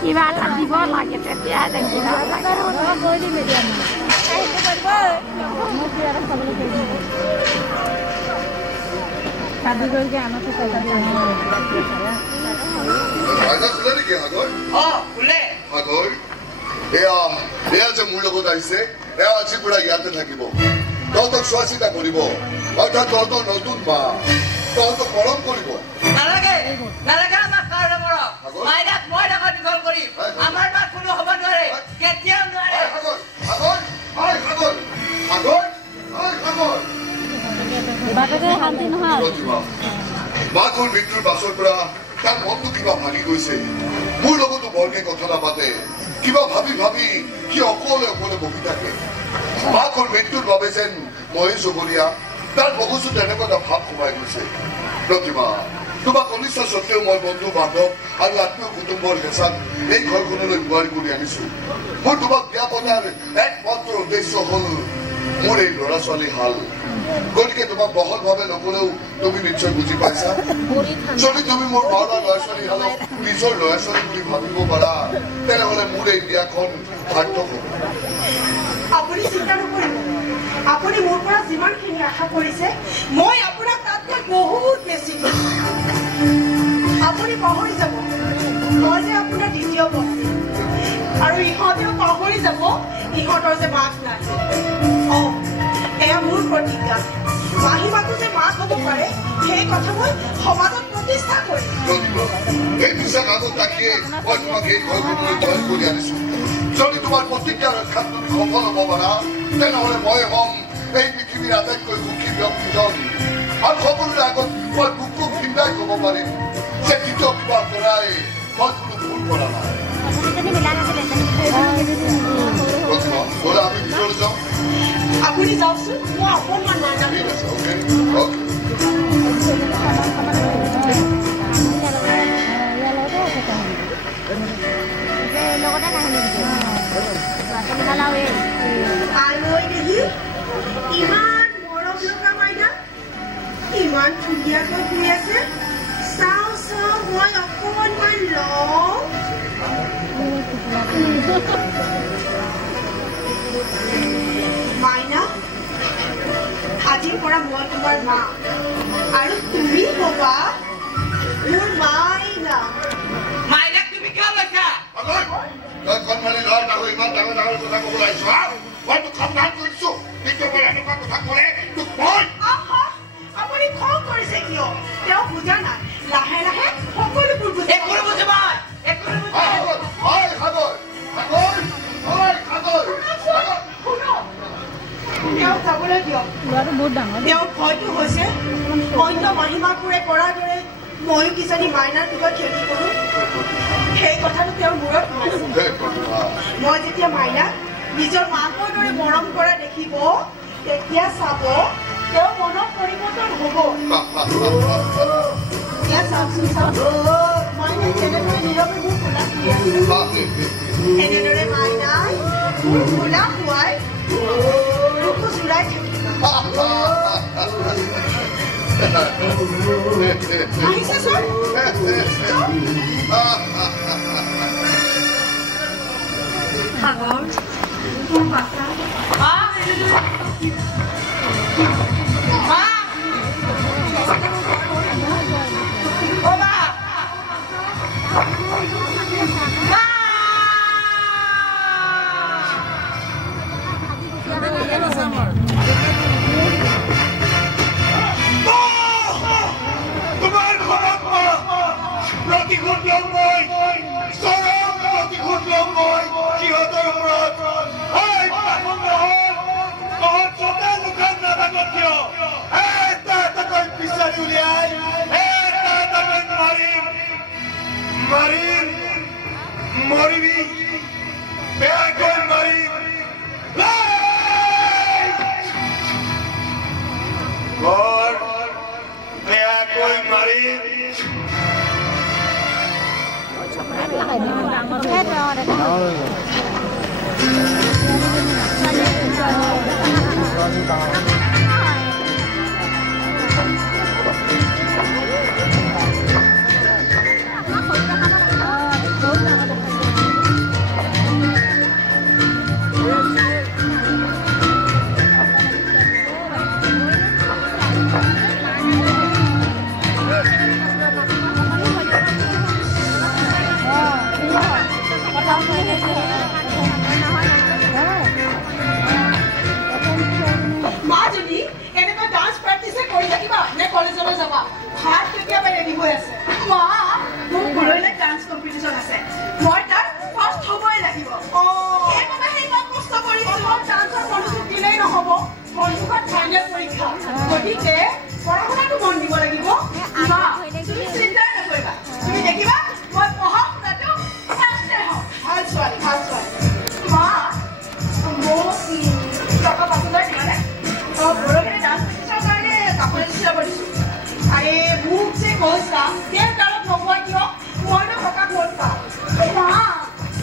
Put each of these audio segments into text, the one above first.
কিবা লাগিব লাগে তেতিয়া মোৰ লগত আহিছে এয়া আজি পুৰা ইয়াতে থাকিব তহঁতক চোৱা চিতা কৰিব অৰ্থাৎ তহঁতৰ নতুন মা তহঁতক মৰম কৰিব নালাগে নালাগে আমাক কাৰণে মৰম মাইনাক মই ডাঙৰ দীঘল কৰিম আমাৰ মাক কোনো হ'ব নোৱাৰে কেতিয়াও নোৱাৰে মাকৰ মৃত্যুৰ পাছৰ পৰা তাৰ মনটো কিবা ভাঙি গৈছে মোৰ লগতো বৰকে কথা নাপাতে কিবা ভাবি ভাবি সি অকলে অকলে বহি থাকে মাকৰ মৃত্যুৰ বাবে যেন মই চবৰীয়া তাৰ মগজু তেনেকুৱা এটা ভাৱ সোমাই গৈছে প্ৰতিমা তোমাক অনিচ্ছা সত্ত্বেও মই বন্ধু বান্ধৱ আৰু আত্মীয় কুটুম্বৰ হেঁচাত এই ঘৰখনলৈ বোৱাৰী কৰি আনিছো মোৰ তোমাক বিয়া পতাৰ একমাত্ৰ উদ্দেশ্য হল মোৰ এই ল'ৰা ছোৱালী হাল গতিকে তোমাক বহলভাৱে নকলেও তুমি নিশ্চয় বুজি পাইছা যদি তুমি মোৰ মাৰা ল'ৰা ছোৱালী হালক নিজৰ ল'ৰা ছোৱালী বুলি ভাবিব পাৰা তেনেহলে মোৰ এই বিয়াখন সাৰ্থক হ'ব আপুনি চিন্তা নকৰিব আপুনি মোৰ পৰা যিমানখিনি আশা কৰিছে মই আপোনাক তাতকৈ বহুত বেছি দিম আপুনি পাহৰি যাব মই যে আপোনাৰ দ্বিতীয় পত্নী আৰু ইহঁতেও পাহৰি যাব ইহঁতৰ যে মাক নাই এয়া মোৰ প্ৰতিজ্ঞা মাহীমাকো যে মাক হ'ব পাৰে সেই কথা মই সমাজত প্ৰতিষ্ঠা কৰিম এই বিশ্বাস আগত ৰাখিয়ে মই তোমাক এই ঘৰখনলৈ তৈয়াৰ কৰি আনিছো যদি তোমাৰ প্ৰতিজ্ঞা ৰক্ষাত তুমি সফল হ'ব পাৰা তেনেহলে মই হ'ম এই পৃথিৱীৰ আটাইতকৈ সুখী ব্যক্তিজন আৰু সকলোৰে আগত মই বুকুক ভিন্দাই ক'ব পাৰিম যে দ্বিতীয় বিবাহ কৰাই মই কোনো ভুল কৰা নাই ব'লা আমি ভিতৰলৈ যাওঁ আপুনি যাওকচোন মই অকণমান নাযাওঁ ঠিক আছে অ'কে ইমান মৰম লগা মাইনা ইমান ধুনীয়াকৈ শুই আছে চাওঁ চাওঁ মই অকণমান লওঁ মাইনা আজিৰ পৰা মই তোমাৰ মা আৰু তুমি হবা মোৰ মাইনা মাইনাক তুমি কিয় লৈছা তই কণমানি ল'ৰা তাহো ইমান ডাঙৰ ডাঙৰ কথা ক'বলৈ আহিছ মই তোক সাৱধান কৰিছো কিন্তু মই এনেকুৱা কথা ক'লে তোক মই আপুনি খং কৰিছে কিয় তেওঁ বুজা নাই লাহে লাহে সকলোবোৰ একো বুজি মই একো তেওঁক যাবলৈ দিয়ক তেওঁৰ ভয়টো হৈছে অন্য মাহীমাকবোৰে কৰাৰ দৰে ময়ো কিজানি মাইনাৰ কিবা ক্ষতি কৰোঁ সেই কথাটো তেওঁৰ মূৰত সোমাইছে মই যেতিয়া মাইনাক নিজৰ মাকৰ দৰে মৰম কৰা দেখিব তেতিয়া চাব তেওঁৰ মনত পৰিৱৰ্তন হ'ব এতিয়া চাওকচোন চাওক মাইনাই কেনেদৰে নীৰৱে মোৰ খোলা শুই আছে এনেদৰে মাইনাই মোৰ খোলা শুৱাই ৰূপো জোৰাই থাকিব আহিছে ছাৰ সাগৰ মোৰ বাচ্চা মৰিবি বেয়াকৈ মাৰি মা যদি এনেকুৱা ডান্স প্ৰেক্টিছে কৰি থাকিবা নে কলেজলৈ যাবা ভাত কেতিয়াবা ৰেডি হৈ আছে মা মোৰ ঘৰলৈ ডান্স কম্পিটিশ্যন আছে মই তাত ফাৰ্ষ্ট হ'বই লাগিব সেইবাবে ইমান কষ্ট কৰিছোঁ মই ডান্সৰ মনোযোগ দিলেই নহ'ব সন্মুখত ফাইনেল পৰীক্ষা গতিকে পঢ়া শুনাটো মন দিব লাগিব মা তুমি চিন্তাই নকৰিবা তুমি দেখিবা মই পঢ়া শুনাটো ফাৰ্ষ্টে হ'ম ভাল ছোৱালী মা মোক টকা পাবলৈ দিবানে ঘৰলৈ ডান্স প্ৰেক্টিছৰ কাৰণে কাপোৰ এযোৰ চিলাব দিছোঁ আৰে মোক যে কৈছা তেওঁ কালত নকোৱা কিয় মইনো টকা ক'ত পাম মা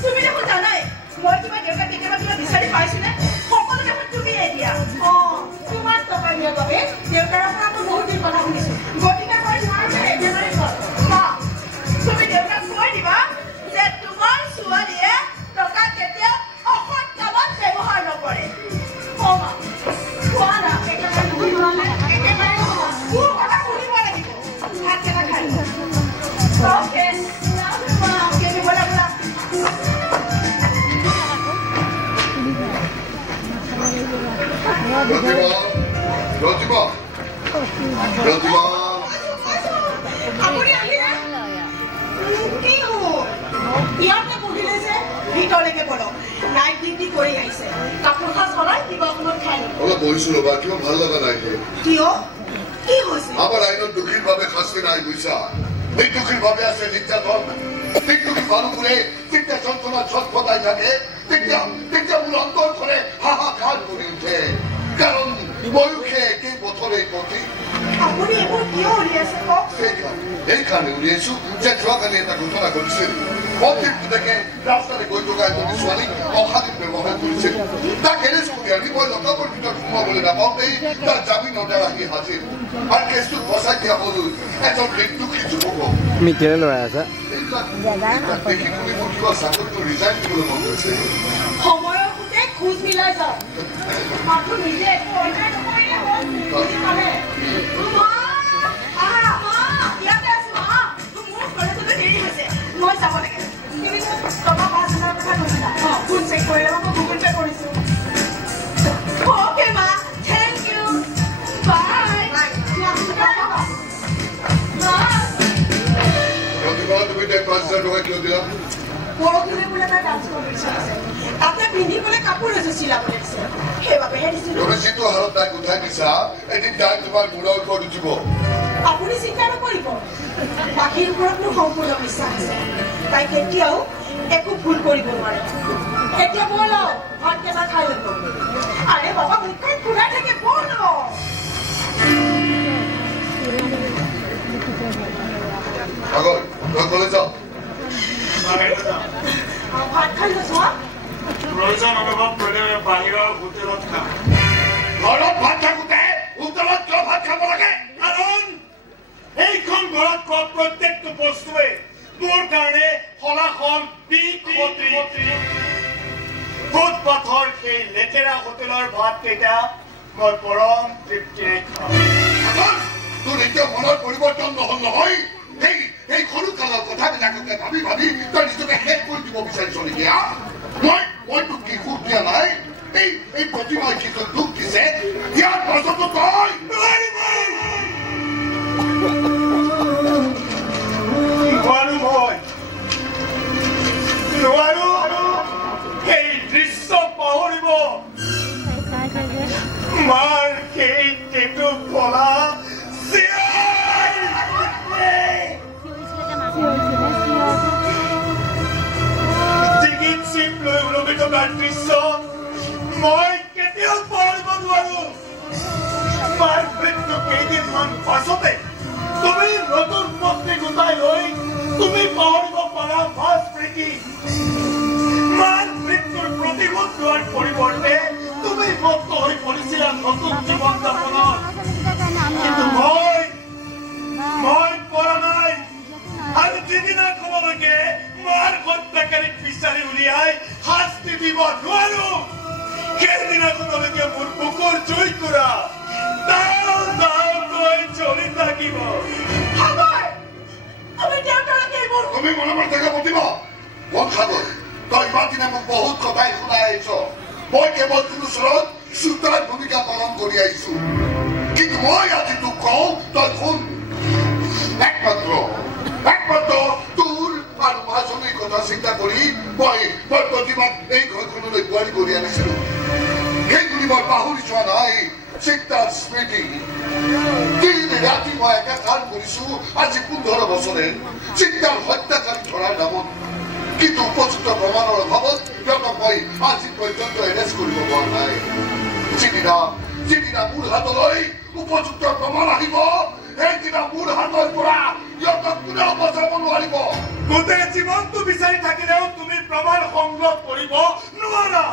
তুমি দেখোন জানাই মই কিবা দেউতাক কেতিয়াবা কিবা বিচাৰি পাইছোনে সকলো দেখোন তুমিয়ে দিয়া তোমাৰ টকা দিয়াৰ বাবে দেউতাৰ পৰা মই বহুত দিন কথা শুনিছোঁ গতিকে মই তোমাৰ একেবাৰে কওঁ মা তুমি দেউতাক কৈ দিবা যে তোমাৰ ছোৱালীয়ে টকা কেতিয়াও অসৎ কামত ব্যৱহাৰ নকৰে মা খোৱা না একেবাৰে মোৰ কথা শুনিব লাগিব ভাতকেইটা খাই অ'কে বলা বলা প্ৰতিভা আপুনি আহিলে কি হ'ব ইয়াতে বহিলে যে ভিতৰলৈকে বলক নাইট ডিউটি কৰি আহিছে কাপোৰ সাজ সলাই কিবা অকণমান খাই অলপ বহিছোঁ ৰ'বা কিয় ভাল লগা নাই কিয় কি হৈছে আমাৰ আইনত দুখীৰ বাবে শাস্তি নাই বুজিছা এই দুখীৰ বাবে আছে নিৰ্যাতন এই দুখী মানুহবোৰে তেতিয়া যন্ত্ৰণা ছটফটাই থাকে তেতিয়া মোৰ অন্তৰখনে হাহাকাৰ কৰি উঠে কাৰণ বয়সে একে বছৰে প্ৰতি আপুনি এইবোৰ কিয় উলিয়াইছে কওক এইকাৰণে উলিয়াইছো যে যোৱাকালি এটা ঘটনা ঘটিছিল মন্দিৰ পুতেকে ৰাস্তাৰে গৈ থকা এজনী ছোৱালীক অশালীন ব্যৱহাৰ কৰিছিল তাক এৰেষ্ট কৰি আনি মই লকাপৰ ভিতৰত সোমাবলৈ নাপাওঁতেই তাৰ জামিন অৰ্ডাৰ আহি হাজিৰ আৰু কেছটোত বচাই দিয়া হ'ল এজন দুখী যুৱকক মিতিৰে লৰাই আছে দেখি শুনি মোৰ কিবা চাকৰিটো ৰিজাইন কৰিবলৈ মন গৈছে সময়ৰ সৈতে খোজ মিলাই যাওক আপুনি নিজে একো অন্যায় নকৰিলে হ'ল বুজি পালে ইয়াতে আছো মোৰ কলেজলৈ দেৰি হৈছে মই যাব লাগে তুমি টকা 5,000 কথা কৈছিলা ফোন চেক কৰি ল'ব মই গুগল পে কৰিছোঁ অ'কে মা থেংক ইউ বাই প্ৰতিভা তুমি তাইক 5,000 টকা কিয় দিলা পৰহিলৈ বোলে তাৰ ডান্স কম্পিটিশ্যন আছে তাতে পিন্ধিবলৈ কাপোৰ এযোৰ চিলাবলৈ দিছে সেইবাবেহে দিছিলোঁ তুমি যিটো হাৰত তাইক উঠাই দিছা এদিন তাই তোমাৰ মূৰৰ ওপৰত উঠিব আপুনি চিন্তা নকৰিব বাকীৰ ওপৰত মোৰ সম্পূৰ্ণ বিশ্বাস আছে তাই কেতিয়াও একো ভুল কৰিব নোৱাৰে এতিয়া ব'লক ভাতকেইটা খাই ল'ব আৰে বাবা মুখখন খোলাই থাকে ব'লক আগত তই কলে যাও ভাত খাই যোৱা প্ৰয়োজন অনুভৱ কৰিলে বাহিৰৰ হোটেলত খাম ঘৰত ভাত থাকোঁতে হোটেলত কিয় ভাত খাব লাগে কাৰণ এইখন ঘৰত খোৱা প্ৰত্যেকটো বস্তুৱে তোৰ কাৰণে ফলাফল ফুটপাথৰ সেই লেতেৰা হোটেলৰ ভাতকেইটা মই পৰম তৃপ্তিৰে খাওঁ তোৰ এতিয়া মনৰ পৰিৱৰ্তন নহল নহয় এই সৰু কালৰ কথাবিলাককে ভাবি ভাবি তই নিজকে শেষ কৰি দিব বিচাৰিছ নেকি মই তোক কি সুখ দিয়া নাই এই প্ৰতিমাই কি তোক দুখ দিছে ইয়াৰ পাছতো তই নোৱাৰো সেই দৃশ্য পাহৰিব মাৰ সেই টেটু কলা ডিঙিত চিপ লৈ ওলমি থকাৰ দৃশ্য মই কেতিয়াও পাহৰিব নোৱাৰো মাৰ মৃত্যু কেইদিনমান পাছতে তুমি নতুন পত্নী গোটাই লৈ তুমি পাহৰিব পাৰা ভাল স্মৃতি মাৰ মৃত্যুৰ প্ৰতিশোধ লোৱাৰ পৰিৱৰ্তে তুমি মুক্ত হৈ পৰিছিলা ভূমিকা পালন কৰি আহিছো কিন্তু মই আজি তোক কওঁ তই শুন একমাত্ৰ তোৰ আৰু মাজনীৰ কথা চিন্তা কৰি মই প্ৰতিমাক এই ঘৰখনলৈ বোৱাৰী কৰি আনিছিলো সেইবুলি মই পাহৰি যোৱা নাই চিন্তাৰ স্মৃতি দিন ৰাতি মই একাকাৰ কৰিছো আজি 15 বছৰে চিন্তাৰ হত্যাকাৰী ধৰাৰ নামত কিন্তু উপযুক্ত প্ৰমাণৰ অভাৱত সিহঁতক মই আজি পৰ্যন্ত এৰেষ্ট কৰিব পৰা নাই যিদিনা মোৰ হাতলৈ উপযুক্ত প্ৰমাণ আহিব সেইদিনা মোৰ হাতৰ পৰা সিহঁতক কোনেও বচাব নোৱাৰিব গোটেই জীৱনটো বিচাৰি থাকিলেও তুমি প্ৰমাণ সংগ্ৰহ কৰিব নোৱাৰা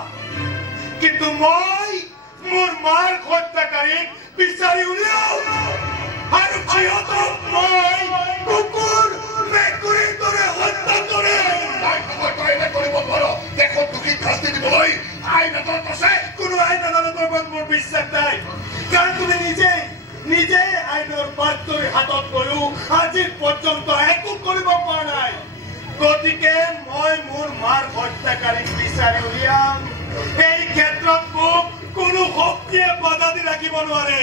কিন্তু মই মোৰ মাৰ হত্যাকাৰীক বিচাৰি উলিয়াও আৰু সিহঁতক মই কুকুৰ মেকুৰীৰ দৰে হত্যা কৰিম তই এনে কৰিব নোৱাৰ দেশত দোষীক শাস্তি দিবলৈ আইন এটাত আছে কোনো আইন আদালতৰ ওপৰত মোৰ বিশ্বাস নাই কাৰণ তুমি নিজে আইনৰ বাটৰ হাতত লৈও আজি পৰ্যন্ত একো কৰিব পৰা নাই গতিকে মই মোৰ মাৰ হত্যাকাৰীক বিচাৰি উলিয়াম এই ক্ষেত্ৰত মোক কোনো শক্তিয়ে বাধা দি ৰাখিব নোৱাৰে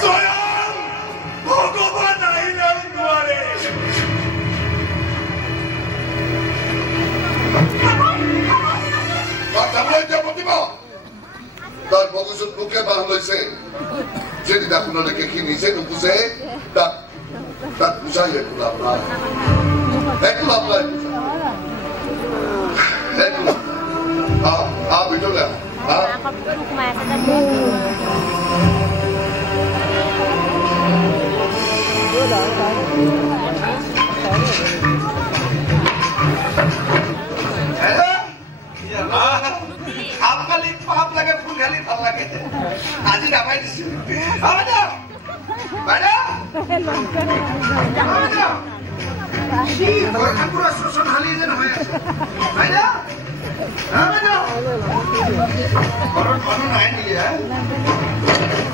স্বয়ং ভগৱান আহিলেও নোৱাৰে তাৰ মগজুত লোকে বাহ লৈছে যেদিনা আপোনালোকে সি নিজে নুবুজে তাক বুজাই একো লাভ নাই ভিতৰলৈ आपकाली पाप लगे फूल खाली फल लगे आज ही दवाई दिसी आ जा बैठा शी कोई पूरा शोषण हाली जन होय बैठा हां बैठा करोड़ कानून आए नहीं है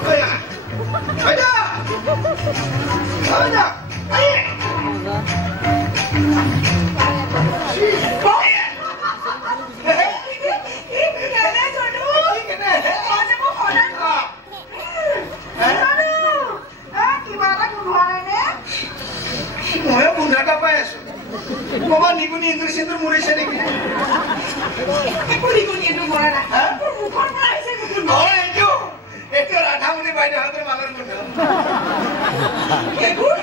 बैठा बैठा নিগুনি ইন্দ্রসেন্দুর মরেছে নাকি রাধামণি বাইরে হাতের মালার গুণ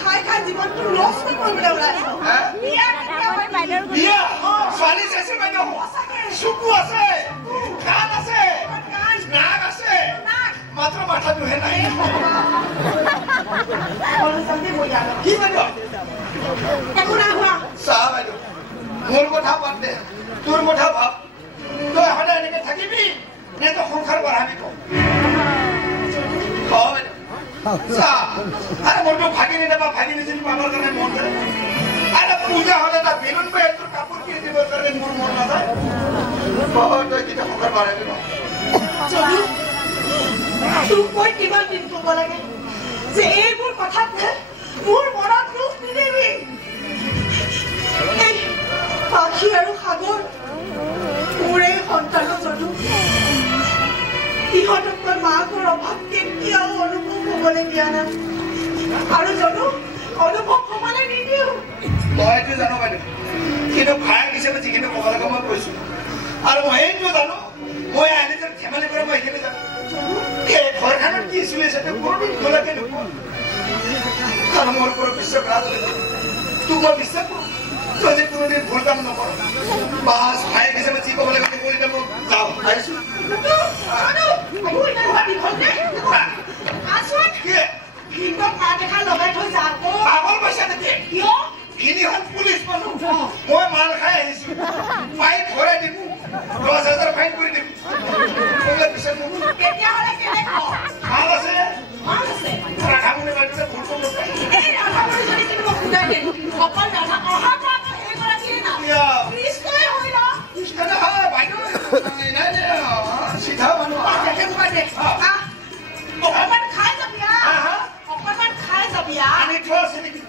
খাই খাই জীবনটো নষ্ট কৰিবলৈ ওলাইছো বিয়া ছোৱালী চাইছে বাইদেউ চকু আছে কাণ আছে নাক আছে মাত্ৰ মাথাটোহে নাই কি বাইদেউ একো নাই হোৱা চাহ বাইদেউ মোৰ কথা বাদ দে তোৰ কথা ভাব তই সদায় এনেকে থাকিবি নে তই সংসাৰ বঢ়াবি ক বাইদেউ চাহ আৰে মোৰটো ভাগিনি দেবা ভাগিনি যদি পাবৰ কাৰণে মন কৰে আৰে পূজা হলে তা বেলুন পাই তোৰ কাপোৰ কিনি দিবৰ কাৰণে মোৰ মন নাযায় তই কিটা সংসাৰ বঢ়াবি ন তোক মই কিমান দিন ক'ব লাগে যে এইবোৰ কথাত মোৰ মনত দুখ নিদিবি এই পাখি আৰু সাগৰ মোৰ এই সন্তান জনো ইহঁতক মই মাকৰ অভাৱ কেতিয়াও অনুভৱ হ'বলৈ দিয়া নাই আৰু জনো অনুভৱ হ'বলৈ নিদিওঁ তইতো জানো বাইদেউ কিন্তু ভায়েক হিচাপে যিখিনি ক'ব লাগে মই কৈছো আৰু মই এইটো জানো মই আনি যে ধেমালি কৰে মই সেইখিনি জানো এই ঘৰখনত কি চলি আছে কোনোদিন খোলাকে নোপোৱা কাৰণ মোৰ ওপৰত বিশ্বাস তোক মই বিশ্বাস কৰোঁ তই যে কোনোদিন ভুল কাম নকৰ বাছ ভায়েক হিচাপে যি ক'ব লাগে কৰি দে মোক যাওঁ আহিছো পাগল পইচা নেকি কিয় ইনিখন পুলিচ মানুহ মই মাল খাই আহিছো ফাইন ভৰাই দিব 10,000 ফাইন কৰি দিব পিছত তেতিয়াহ'লে কেনেকৈ ভাল আছে ৰাধামণি বাইদেৱে ভুল কৰিব এই ৰাধামণি যদি কিবা সুধাই দিয়ে অকল ৰাধা অহাৰ পৰা সেইগৰাকীয়ে না কৃষ্ণই হৈ ন কৃষ্ণ নহয় বাইদেউ চিধা মানুহ অকণমান খাই যাবি অকণমান খাই যাবি আনি থোৱা আছে নেকি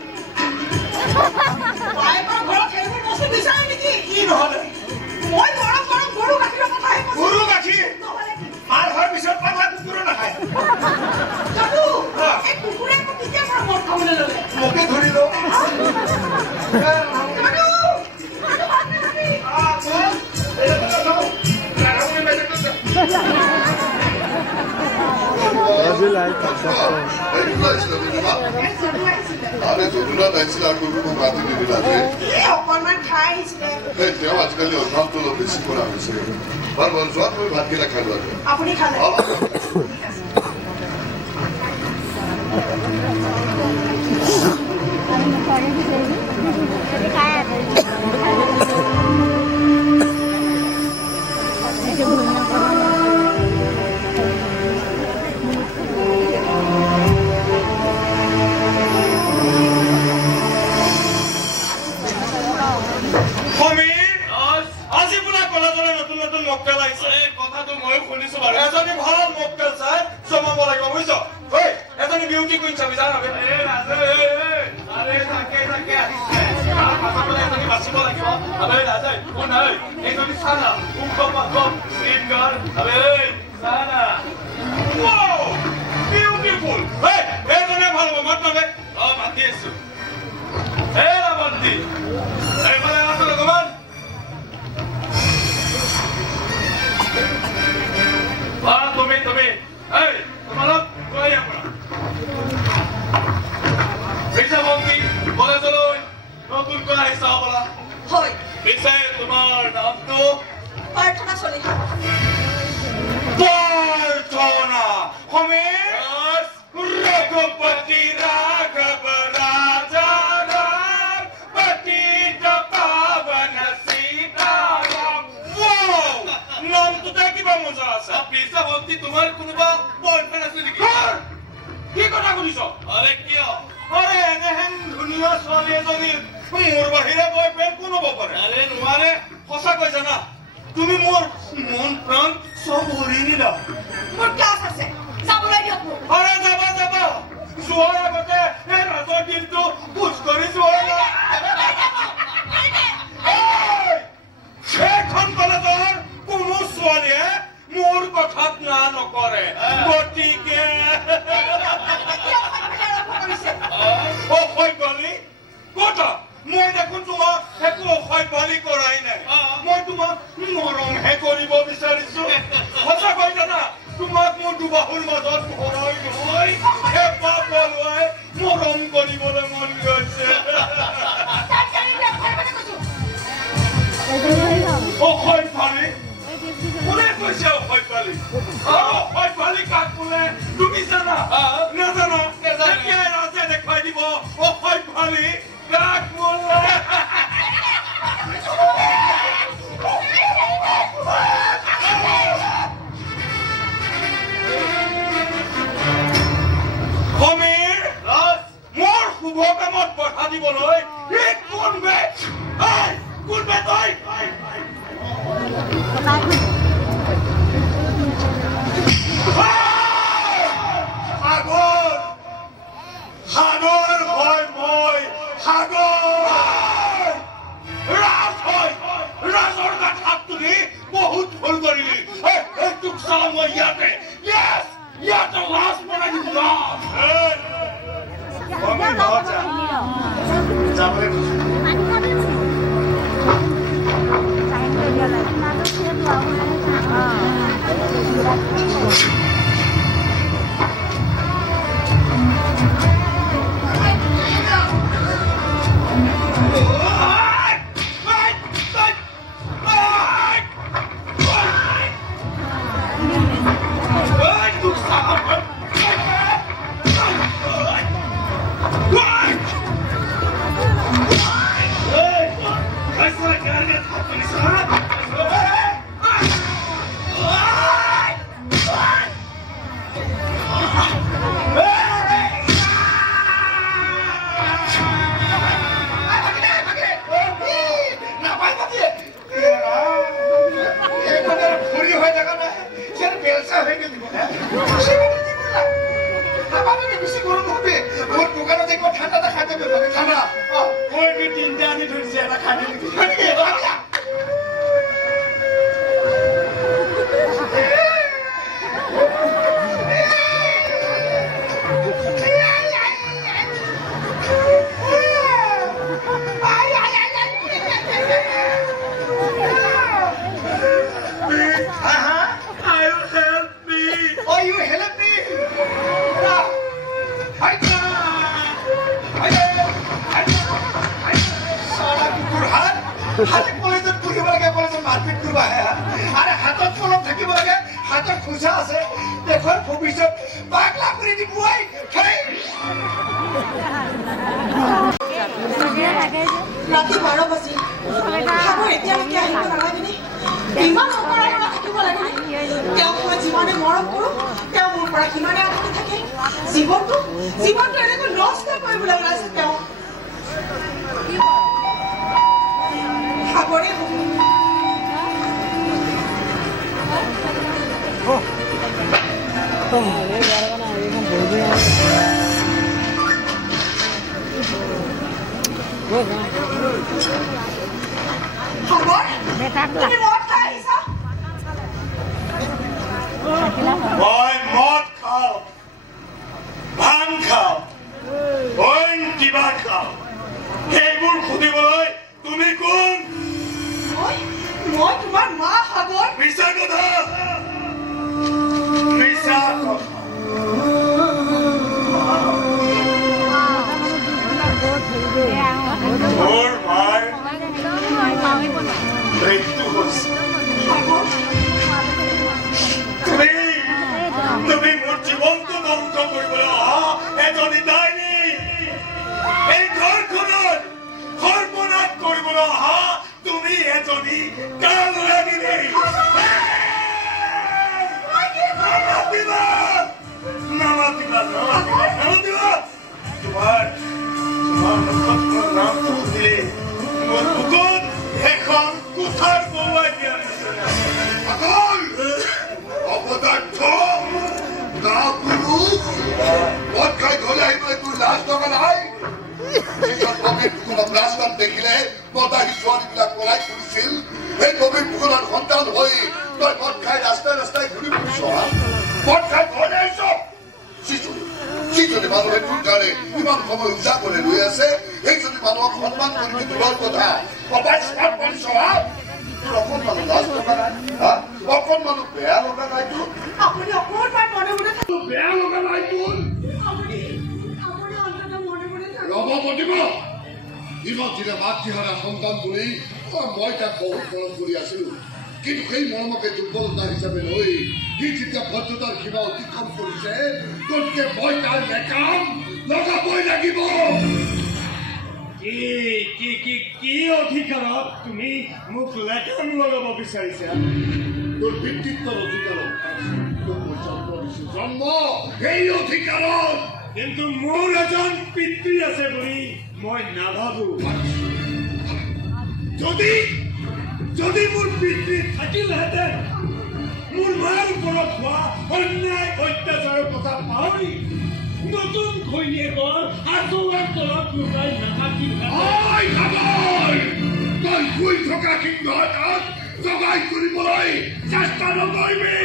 বাইকৰ ঘৰত সেইবোৰ বস্তু বিচাৰে নেকি কি নহ'লে মই গৰম গৰম গৰু গাখীৰৰ কথাহে কৈছো গৰু গাখীৰ নহ'লে মাৰ হোৱাৰ পিছত পাঠাত আৰে যদুনা নাইছিল আৰু তুমি মাতি নিদিলা যে অকণমান খাই আহিছিলে তেওঁ আজিকালি অভ্যাসটো অলপ বেছি কৰা হৈছে বাৰু বাৰু যোৱা তুমি ভাতকেইটা খাই লোৱা আপুনি খালে কথাটো ময়ো শুনিছো বাৰু এজনী ভাল মক্কেল চাই জমাব লাগিব বুজিছ এজনী বিউটি কুইন চাবি জান বাচিব লাগিব এইজনী চানা বিউটিফুল এইজনে ভাল হ'ব মাত নামে মাতি আছো এইফালে আছো অকমান তুমি তোমালোক গৈ পৰা ঋষভঙ্গী কলেজলৈ নতুনকৈ আহিছা হবলা হয় পিছে তোমাৰ নামটো প্ৰাৰ্থনা চলিহা প্ৰাৰ্থনা সমীৰ ৰঘুপতি ৰাঘৱ ৰাজা ৰাম পতিত পাৱন সীতাৰাম নামটোতে কিবা মজা আছে পিছা ভক্তি তোমাৰ কোনোবা বয়ফ্ৰেণ্ড আছে নেকি কি কথা শুনিছ আৰে কিয় আৰে এনেহেন ধুনীয়া ছোৱালী এজনী মোৰ বাহিৰে বয়ফ্ৰেণ্ড কোন হ'ব পাৰে আৰে নোৱাৰে সঁচাকৈ জানা তুমি মোৰ মন প্ৰাণ চব হৰি নিলা মোৰ ক্লাছ আছে যাবলৈ দিয়ক মোক আৰে যাবা যোৱাৰ আগতে এই ৰাজৰ দিনটো খোজ কৰি যোৱা সেইখন কলেজৰ কোনো ছোৱালীয়ে মোৰ কথাত না নকৰে গতিকে অসভ্য বালি কথা মই দেখোন তোমাক একো অসভ্য বালি কৰাই নাই মই তোমাক মৰমহে কৰিব বিচাৰিছো সঁচাকৈ জানা তোমাক মোৰ দুবাহুৰ মাজত ভৰাই লৈ হেঁপাহ পলুৱাই মৰম কৰিবলৈ মন গৈছে অসভ্যালি কোনে কৈছে অসভ্যালি অসভ্যালি কাক বোলে তুমি জানা নাজানা এতিয়াই ৰাজে দেখুৱাই দিব অসভ্যালি কাক বোলে সমীৰ মোৰ শুভ কামত বাধা দিবলৈ কোনবে তই সাগৰ হয় মই সাগৰ ৰাজ হয় ৰাজৰ গাঠাত তুলি বহুত ভুল কৰিলি তোক চাওঁ মই ইয়াতে ইয়াতে লাজ বনাই দিম Oh, you help me? হাতে কলেজত পঢ়িব লাগে কলেজত মাৰপিট কৰিব আহে আৰে হাতত কলম থাকিব লাগে হাতত খোজা আছে দেশৰ ভৱিষ্যত পাগলা কৰি দিব ৰাতি 12 বাজি সাগৰ এতিয়ালৈকে আহিব নালাগেনে ইমান অপৰাধ থাকিব লাগেনে তেওঁক মই যিমানে মৰম কৰোঁ তেওঁ মোৰ পৰা কিমানে আঁতৰি থাকে জীৱনটো এনেকৈ নষ্ট কৰিবলৈ ওলাইছে তেওঁ সাগৰে সাগৰ তুমি মদ খাই আহিছা মই মদ খাওঁ ভাং খাওঁ অইন কিবা খাওঁ সেইবোৰ সুধিবলৈ তুমি কোন মই তোমাৰ মা সাগৰ মিছা কথা মিছা কথা মোৰ মাৰ মৃত্যু হৈছে তুমি মোৰ জীৱনটো ধ্বংস কৰিবলৈ অহা এজনী ডাইনী এই ঘৰখনত সৰ্বনাশ কৰিবলৈ অহা তুমি এজনী কাল লাগিলি নামাতিবা তোমাৰ মুখত নামটো শুনিলে মোৰ বুকুত এখন কোঠাৰ বৰুৱাই দিয়া নিচিনা অপদাৰ্থ না পুৰুষ মদ খাই ঘৰে আইলে তুই লাশ টকা নাই ৰাস্তাত দেখিলে মদাহী ছোৱালীবিলাক পলাই ফুৰিছিল এই কবিৰ পুকুৰৰ সন্তান হৈ তই মদ খাই ৰাস্তাই ৰাস্তাই ঘূৰি ফুৰিছ মদ খাই ঘৰলৈ আহিছ যিজনী মানুহে তোৰ কাৰণে ইমান সময় উজাগৰে ৰৈ আছে সেইজনী মানুহক সন্মান কৰি দূৰৰ কথা অবাস্মাত কৰিছ তোৰ অকণমান লাজ লগা নাই অকণমানো বেয়া লগা নাই তোৰ আপুনি অকণমান মনে মনে থাকক বেয়া লগা নাই তোৰ আপুনি অন্তত মনে মনে থাকক ৰব পতিব ইমান দিনে মাতৃহাৰা সন্তান বুলি মই তাক বহুত মৰম কৰি আছিলো কিন্তু সেই মৰমকে দুৰ্বলতা হিচাপে লৈ সি যেতিয়া ভদ্ৰতাৰ সীমা অতিক্ৰম কৰিছে গতিকে মই তাৰ নেকাম লগাবই লাগিব কি অধিকাৰত তুমি মোক লেকাম লগাব বিচাৰিছা তোৰ পিতৃত্বৰ অধিকাৰত তোক মই জন্ম দিছো জন্ম সেই অধিকাৰত কিন্তু মোৰ এজন পিতৃ আছে বুলি মই নাভাবো যদি মোৰ পিতৃ থাকিলহেঁতেন মোৰ মাৰ ওপৰত হোৱা অন্যায় অত্যাচাৰৰ কথা পাহৰি নতুন ঘৈণীয়েকৰ আঁচলৰ তলত লুকাই তই শুই থকা সিংহ এটাক জগাই তুলিবলৈ চেষ্টা নকৰিবি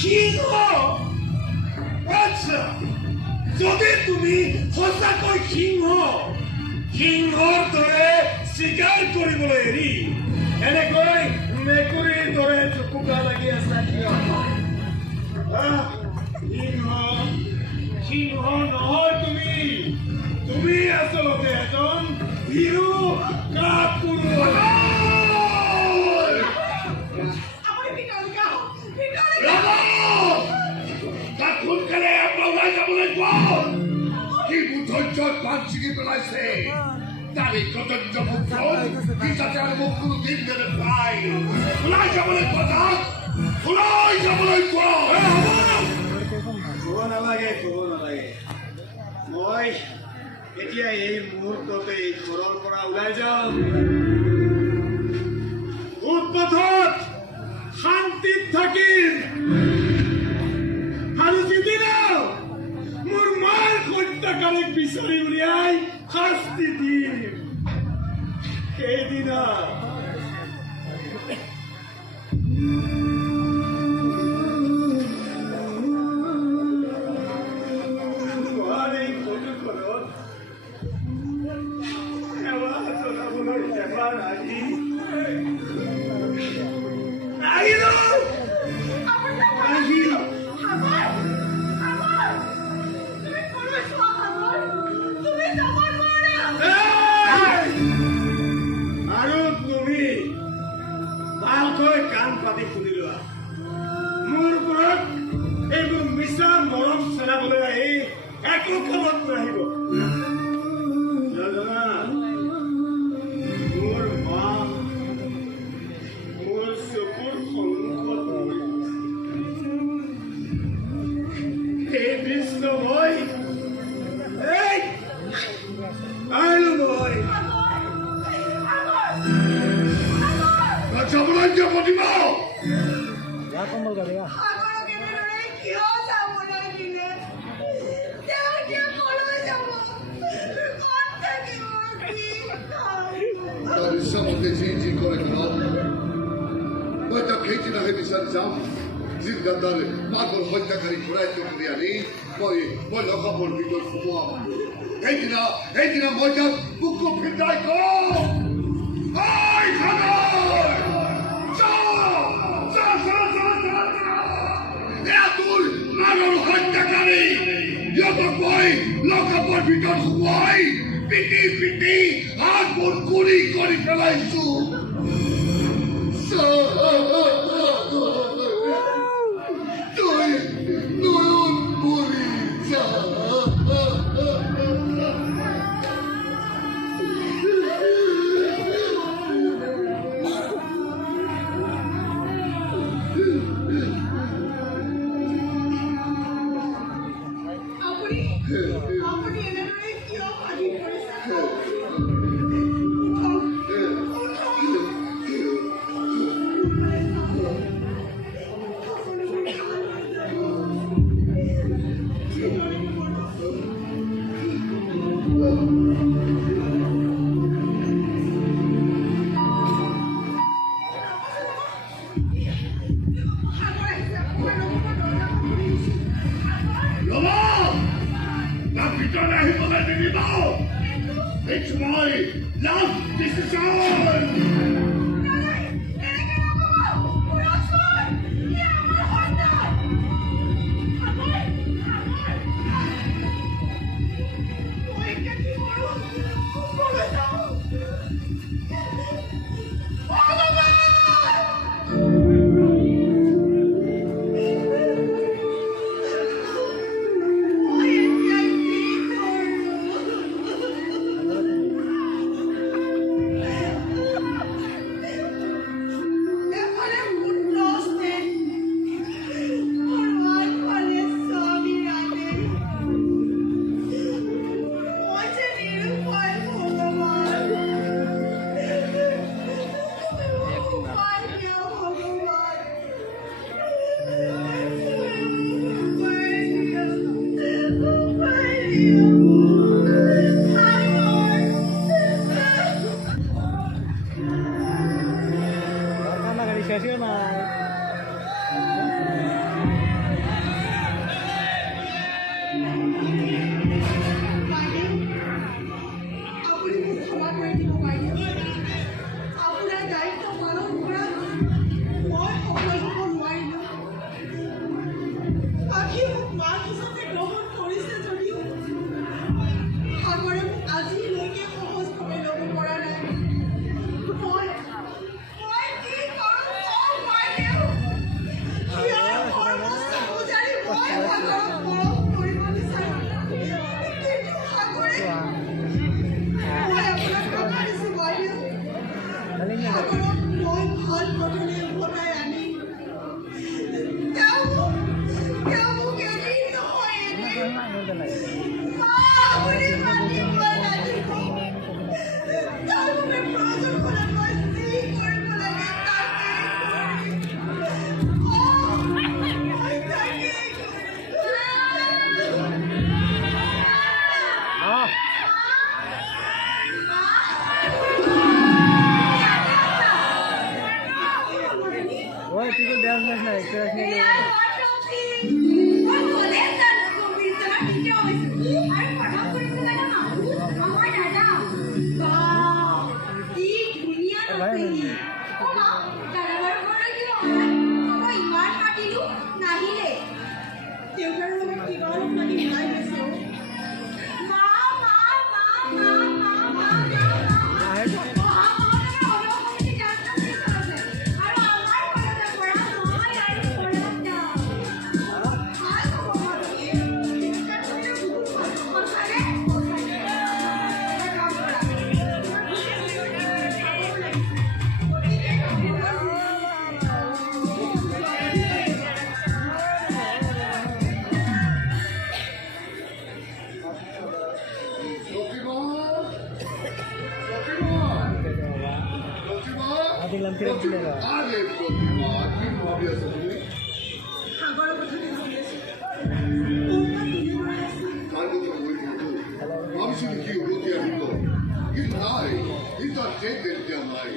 সিংহ আচ্ছা যদি তুমি সঁচাকৈ সিংহৰ দৰে চিকাৰ কৰিবলৈ এৰি এনেকৈ মেকুৰীৰ দৰে চকুকা লাগি আছা সিংহ নহয় তুমি আচলতে এজন ভীৰু কাপুৰুষ আপুনি ভিতৰলৈ আহক ভিতৰলৈ তাক সোনকালে ওলাই যাবলৈ কোৱা সি মোৰ ধৈৰ্যত বান্ধ ছিঙি পেলাইছে তাৰে কতজ্ঞ পুত্ৰ সি যাতে আৰু মোক কোনো দিন যেনে পায় ওলাই যাবলৈ কোৱা ওলাই যাবলৈ কোৱা ক'ব নালাগে মই এতিয়া এই মুহূৰ্ততে এই ঘৰৰ পৰা ওলাই যাম উৎপথত শান্তিত থাকিম আৰু যিদিনা মোৰ মাৰ হত্যাকাৰীক বিচাৰি উলিয়াই শাস্তি দিম সেইদিনা এবাৰ জনাবলৈ এবাৰ আহি আহিলো আহিলো আৰু তুমি ভালকৈ কাণ পাতি শুনি লোৱা মোৰ ওপৰত এইবোৰ মিছা মৰম চেলাবলৈ আহি একো কামত নাহিব মোৰ মা মোৰ চকুৰ সন্মুখত এই দৃশ্য মই আহিলো মই যাবলৈ প্ৰতিভা তাৰ ইচ্ছামতে যি কৰে কৰক মই তাক সেইদিনাহে বিচাৰি যাম যি গাদ্দাৰে মাকৰ হত্যাকাৰী ঘূৰাই কৰি আনি মই লগাবৰ ভিতৰত সোমোৱাম সেইদিনা মই তাক বুকু ফিটাই কওঁ হত্যাকাৰী সিহঁতক মই লগাবৰ ভিতৰত সোমোৱাই পিটি হাত মোৰ গুৰি কৰি পেলাইছো তই নয়ন পৰি যা It's my last decision! আৰে প্ৰতিমা কি ভাবি আছে তুমি সাগৰৰ কথা ভাবি আছো মোৰ পৰা কিনি লৈ আছে তার কথা বলি কিন্তু মানুষের কি উন্নতি আহিব কি নাই এটা ট্রেন দেখিয়া নাই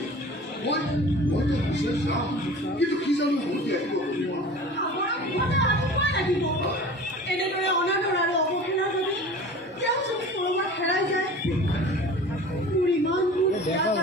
মই তো বিশেষ নাম কিন্তু কি জানো উন্নতি আহিব সাগৰক মুঠতে আহিবই লাগিব এনেদৰে অনাদৰ আৰু অৱহেলাৰ বাবে তেওঁ যদি কৰবাত হেৰাই যায় মোৰ ইমান দূৰ বেয়া